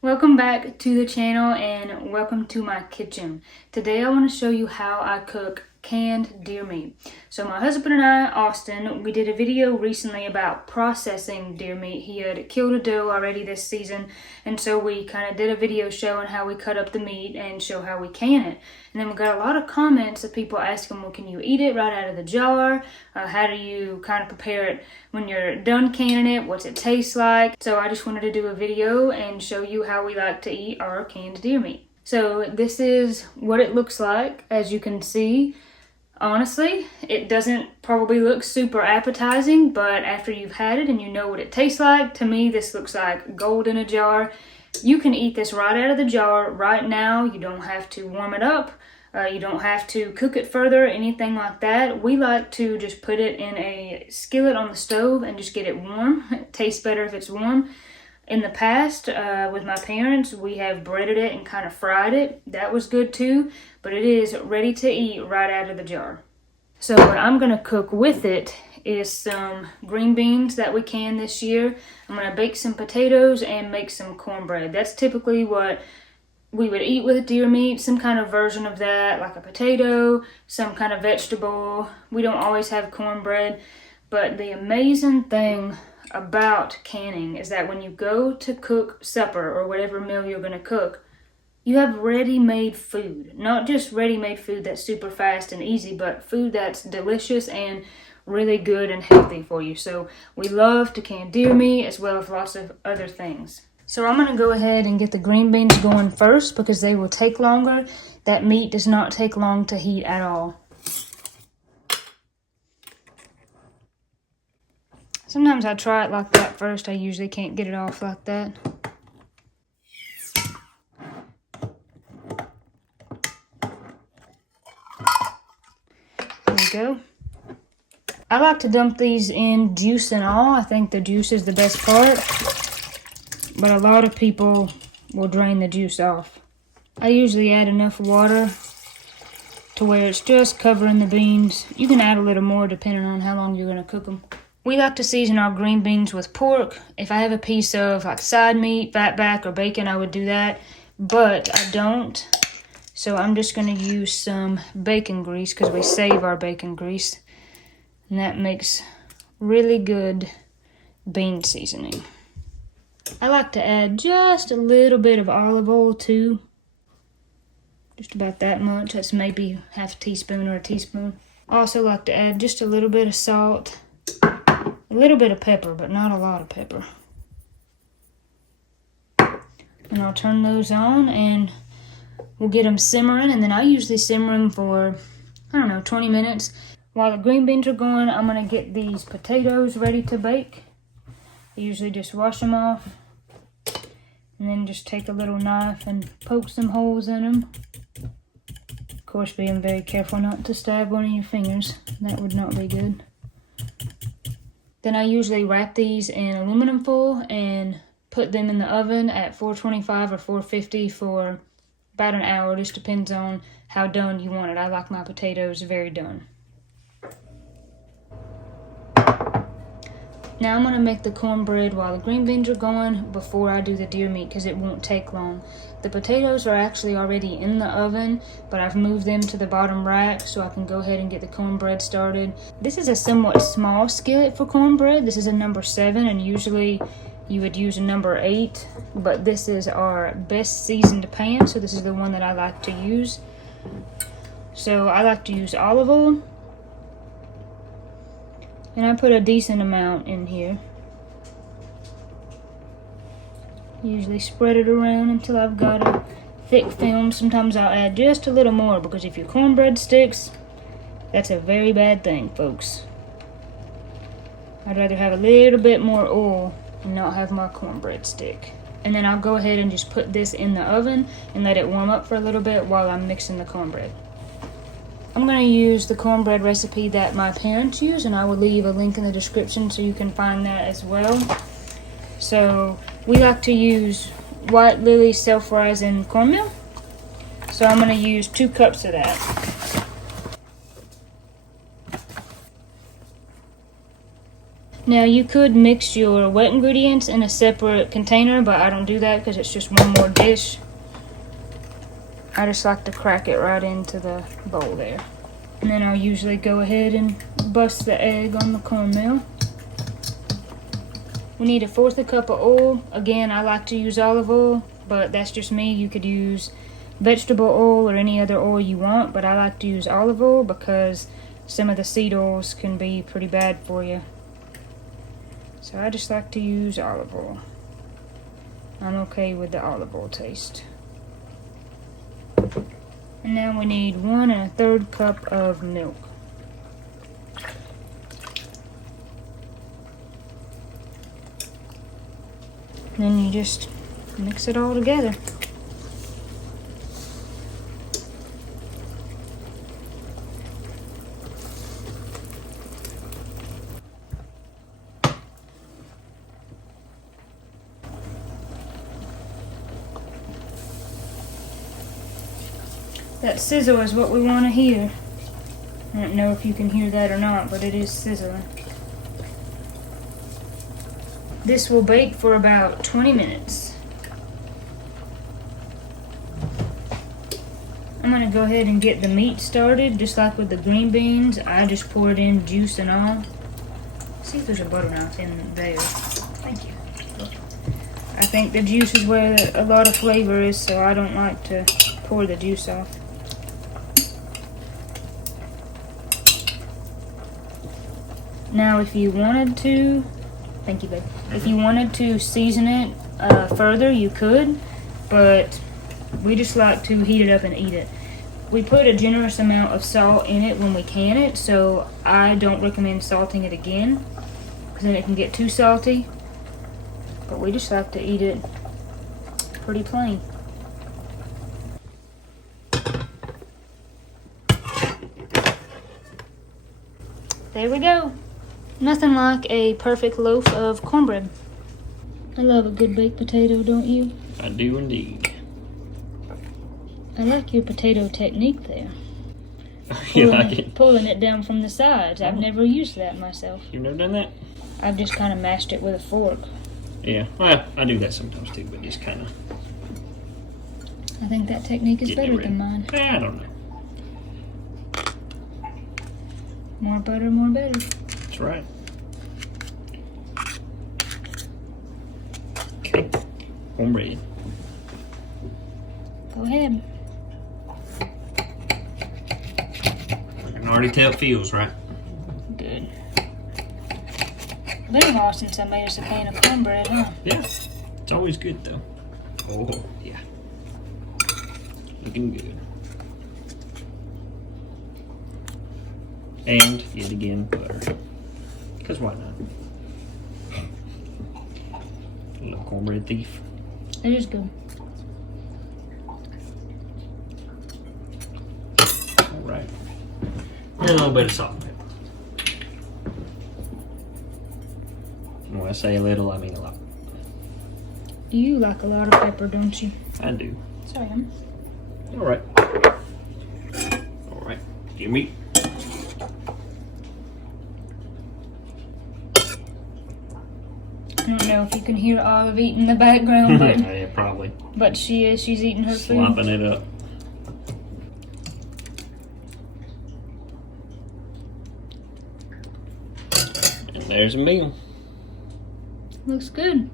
Welcome back to the channel and welcome to my kitchen. Today I want to show you how I cook canned deer meat. So my husband and I, Austin, we did a video recently about processing deer meat. He had killed a doe already this season, and so we kind of did a video showing how we cut up the meat and show how we can it. And then we got a lot of comments of people asking, well, can you eat it right out of the jar? How do you kind of prepare it when you're done canning it? What's it taste like? So I just wanted to do a video and show you how we like to eat our canned deer meat. So this is what it looks like. As you can see, honestly, it doesn't probably look super appetizing, but after you've had it and you know what it tastes like, to me this looks like gold in a jar. You can eat this right out of the jar right now. You don't have to warm it up. You don't have to cook it further, anything like that. We like to just put it in a skillet on the stove and just get it warm. It tastes better if it's warm. In the past, with my parents, we have breaded it and kind of fried it. That was good too, but it is ready to eat right out of the jar. So what I'm going to cook with it is some green beans that we canned this year. I'm going to bake some potatoes and make some cornbread. That's typically what we would eat with deer meat, some kind of version of that, like a potato, some kind of vegetable. We don't always have cornbread, but the amazing thing about canning is that when you go to cook supper or whatever meal you're going to cook, you have ready-made food. Not just ready-made food that's super fast and easy, but food that's delicious and really good and healthy for you. So we love to can deer meat as well as lots of other things. So I'm going to go ahead and get the green beans going first because they will take longer. That meat does not take long to heat at all. Sometimes I try it like that first. I usually can't get it off like that. There we go. I like to dump these in juice and all. I think the juice is the best part. But a lot of people will drain the juice off. I usually add enough water to where it's just covering the beans. You can add a little more depending on how long you're going to cook them. We like to season our green beans with pork. If I have a piece of like side meat, fatback, or bacon, I would do that. But I don't. So I'm just going to use some bacon grease because we save our bacon grease. And that makes really good bean seasoning. I like to add just a little bit of olive oil too. Just about that much. That's maybe half a teaspoon or a teaspoon. I also like to add just a little bit of salt. A little bit of pepper, but not a lot of pepper. And I'll turn those on and we'll get them simmering. And then I usually simmer them for, 20 minutes. While the green beans are going, I'm going to get these potatoes ready to bake. I usually just wash them off. And then just take a little knife and poke some holes in them. Of course, being very careful not to stab one of your fingers. That would not be good. Then I usually wrap these in aluminum foil and put them in the oven at 425 or 450 for about an hour. Just depends on how done you want it. I like my potatoes very done. Now I'm going to make the cornbread while the green beans are going before I do the deer meat because it won't take long. The potatoes are actually already in the oven, but I've moved them to the bottom rack so I can go ahead and get the cornbread started. This is a somewhat small skillet for cornbread. This is a number 7 and usually you would use a number 8, but this is our best seasoned pan, so this is the one that I like to use. So I like to use olive oil. And I put a decent amount in here. Usually spread it around until I've got a thick film. Sometimes I'll add just a little more because if your cornbread sticks, that's a very bad thing, folks. I'd rather have a little bit more oil and not have my cornbread stick. And then I'll go ahead and just put this in the oven and let it warm up for a little bit while I'm mixing the cornbread. I'm going to use the cornbread recipe that my parents use, and I will leave a link in the description so you can find that as well. So we like to use white lily self-rising cornmeal. So I'm going to use 2 cups of that. Now you could mix your wet ingredients in a separate container, but I don't do that because it's just one more dish. I just like to crack it right into the bowl there. And then I'll usually go ahead and bust the egg on the cornmeal. We need 1/4 cup of oil. Again, I like to use olive oil, but that's just me. You could use vegetable oil or any other oil you want, but I like to use olive oil because some of the seed oils can be pretty bad for you. So I just like to use olive oil. I'm okay with the olive oil taste. And now we need 1 1/3 cup of milk. And then you just mix it all together. That sizzle is what we want to hear. I don't know if you can hear that or not, but it is sizzling. This will bake for about 20 minutes. I'm going to go ahead and get the meat started, just like with the green beans. I just poured in juice and all. See if there's a butter knife in there. Thank you. I think the juice is where a lot of flavor is, so I don't like to pour the juice off. Now if you wanted to, thank you babe, if you wanted to season it further you could, but we just like to heat it up and eat it. We put a generous amount of salt in it when we can it, so I don't recommend salting it again because then it can get too salty, but we just like to eat it pretty plain. There we go. Nothing like a perfect loaf of cornbread. I love a good baked potato, don't you? I do indeed. I like your potato technique there. You like it? Pulling it down from the sides. I've never used that myself. You've never done that? I've just kind of mashed it with a fork. Yeah, well, I do that sometimes too, but just kind of. I think that technique is better than mine. I don't know. More butter, more better. That's right. Okay, cornbread. Go ahead. I can already tell it feels right. Good. Been a while since I made us a pan of cornbread, huh? Yeah, it's always good though. Oh, yeah. Looking good. And, yet again, butter. Because why not? A little cornbread thief. It is good. Alright. And a little bit of salt and pepper. And when I say a little, I mean a lot. You like a lot of pepper, don't you? I do. So I am. Alright. Alright. Give me. I don't know if you can hear Olive eating in the background, but Yeah, probably. but she's eating her food. Slopping it up. And there's a meal. Looks good.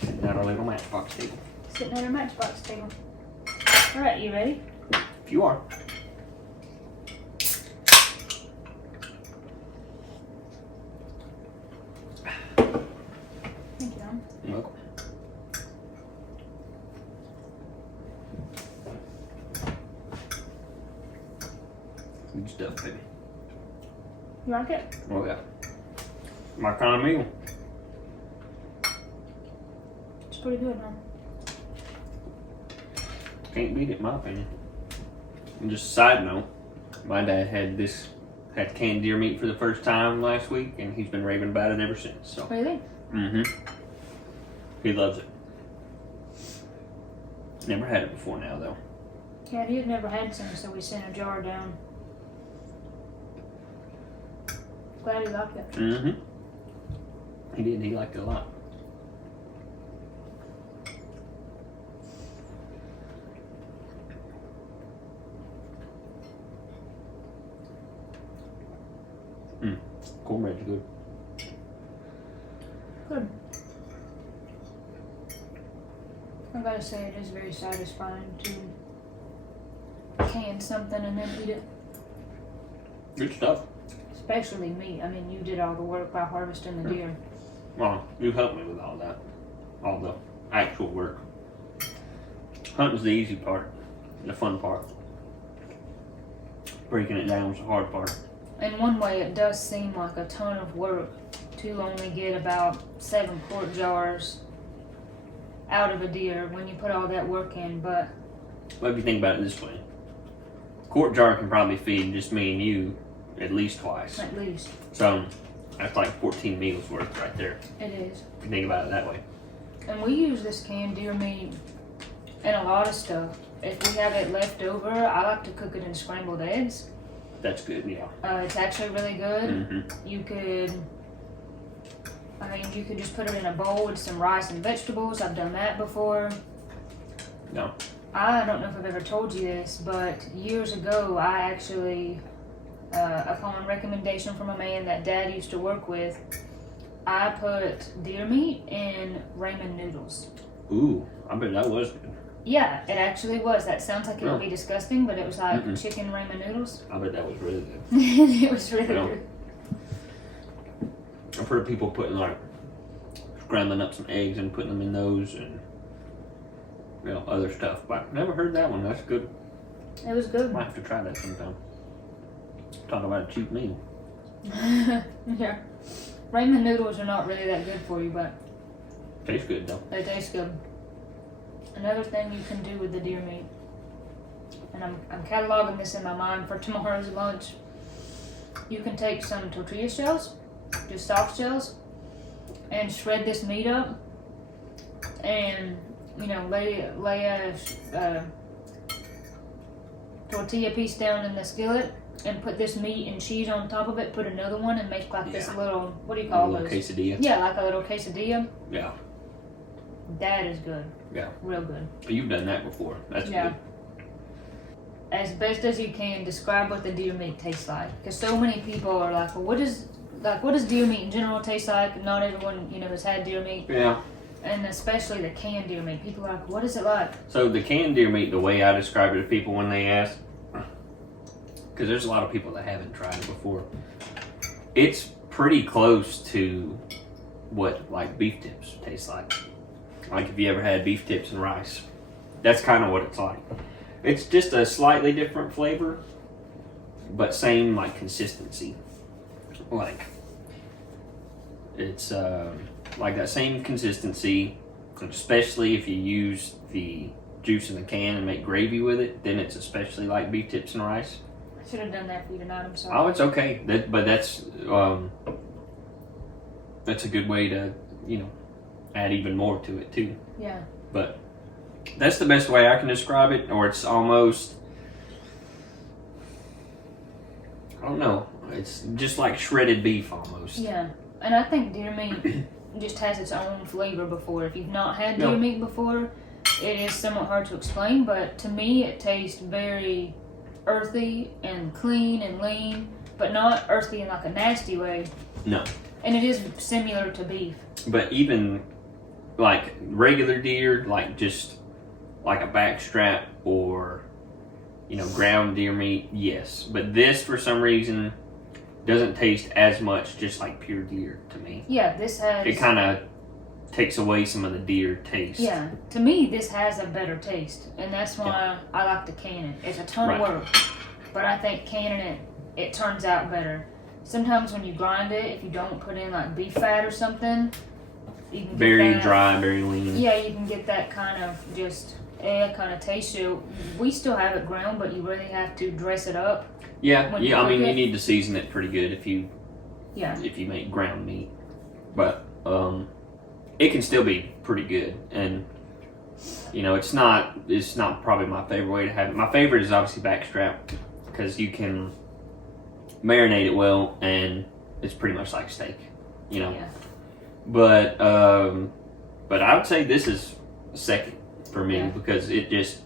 Sitting at our little matchbox table. Sitting at our matchbox table. All right, you ready? If you are. Thank you, Mom. You're welcome. Good stuff, baby. You like it? Oh yeah. My kind of meal. It's pretty good, Mom. Can't beat it, in my opinion. And just a side note, my dad had canned deer meat for the first time last week, and he's been raving about it ever since. So. Really? He loves it. Never had it before now, though. Yeah, he had never had some, so we sent a jar down. Glad he liked it. He did. He liked it a lot. Cornbread's good. Good. I gotta say, it is very satisfying to can something and then eat it. Good stuff. Especially meat. I mean, you did all the work by harvesting the deer. Well, you helped me with all that. All the actual work. Hunting's the easy part. The fun part. Breaking it down was the hard part. In one way, it does seem like a ton of work to only get about 7 quart jars out of a deer when you put all that work in, but... Well, if you think about it this way. Quart jar can probably feed just me and you at least twice. At least. So, that's like 14 meals worth right there. It is. If you think about it that way. And we use this canned deer meat in a lot of stuff. If we have it left over, I like to cook it in scrambled eggs. That's good, yeah. It's actually really good. Mm-hmm. You could just put it in a bowl with some rice and vegetables. I've done that before. No. I don't know if I've ever told you this, but years ago, I actually, upon recommendation from a man that Dad used to work with, I put deer meat in ramen noodles. Ooh, I bet that was good. Yeah, it actually was. That sounds like it would Oh. be disgusting, but it was like Mm-mm. chicken ramen noodles. I bet that was really good. It was really Yeah. good. I've heard people putting like scrambling up some eggs and putting them in those and other stuff, but I've never heard that one. That's good. It was good. Might have to try that sometime. Talk about a cheap meal. Yeah. Ramen noodles are not really that good for you, but Tastes good though. they taste good. Another thing you can do with the deer meat, and I'm cataloging this in my mind for tomorrow's lunch. You can take some tortilla shells, just soft shells, and shred this meat up, and lay a tortilla piece down in the skillet, and put this meat and cheese on top of it. Put another one and make like this little, what do you call a little those? quesadilla. Yeah, like a little quesadilla. Yeah. That is good. Yeah. Real good. You've done that before. That's good. As best as you can, describe what the deer meat tastes like. Because so many people are like, well, what does deer meat in general taste like? Not everyone, has had deer meat. Yeah. And especially the canned deer meat. People are like, what is it like? So the canned deer meat, the way I describe it to people when they ask, because there's a lot of people that haven't tried it before, it's pretty close to what like beef tips taste like. Like if you ever had beef tips and rice, that's kind of what it's like. It's just a slightly different flavor, but same like consistency. Like it's like that same consistency, especially if you use the juice in the can and make gravy with it, then it's especially like beef tips and rice. I should have done that for you tonight. I'm sorry. Oh, it's okay. But that's a good way to add even more to it too. Yeah. But that's the best way I can describe it, or it's almost, I don't know, it's just like shredded beef almost. Yeah. And I think deer meat just has its own flavor before. If you've not had deer meat before, it is somewhat hard to explain, but to me it tastes very earthy and clean and lean, but not earthy in like a nasty way. No. And it is similar to beef. But even like regular deer, like just like a backstrap or ground deer meat, yes. But this for some reason doesn't taste as much just like pure deer to me. Yeah, this has... It kind of takes away some of the deer taste. Yeah, to me this has a better taste, and that's why I like to can it. It's a ton of work, but I think canning it turns out better. Sometimes when you grind it, if you don't put in like beef fat or something, you can get very that, dry, very lean. Yeah, you can get that kind of just kind of taste. We still have it ground, but you really have to dress it up. Yeah. I mean, you need to season it pretty good if you make ground meat, but it can still be pretty good. And it's not probably my favorite way to have it. My favorite is obviously backstrap because you can marinate it well, and it's pretty much like steak. Yeah. But I would say this is second for me because it just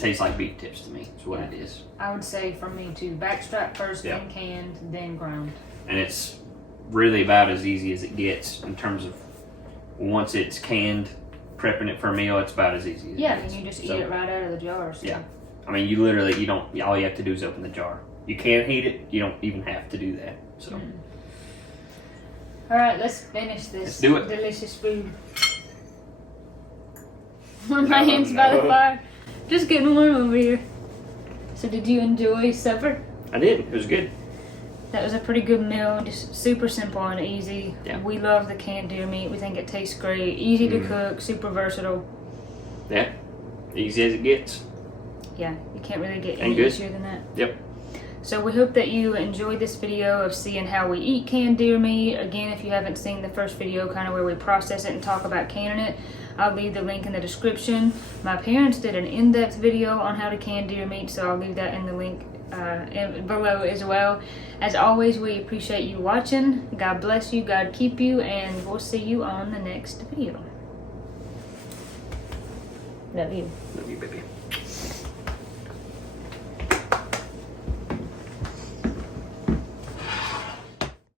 tastes like beef tips to me. Is what it is. I would say for me too. Backstrap first, then canned, then ground. And it's really about as easy as it gets in terms of once it's canned, prepping it for a meal. It's about as easy as it gets. And you just eat it right out of the jar. So. Yeah. I mean, you literally, all you have to do is open the jar. You can't heat it. You don't even have to do that. So. All right, let's finish this. Let's do it. Delicious food. My hands by the fire. Just getting warm over here. So did you enjoy supper? I did. It was good. That was a pretty good meal. Just super simple and easy. Yeah. We love the canned deer meat. We think it tastes great. Easy to cook. Super versatile. Yeah. Easy as it gets. Yeah. You can't really get any easier than that. Yep. So we hope that you enjoyed this video of seeing how we eat canned deer meat. Again, if you haven't seen the first video, kind of where we process it and talk about canning it, I'll leave the link in the description. My parents did an in-depth video on how to can deer meat, so I'll leave that in the link below as well. As always, we appreciate you watching. God bless you, God keep you, and we'll see you on the next video. Love you. Love you, baby.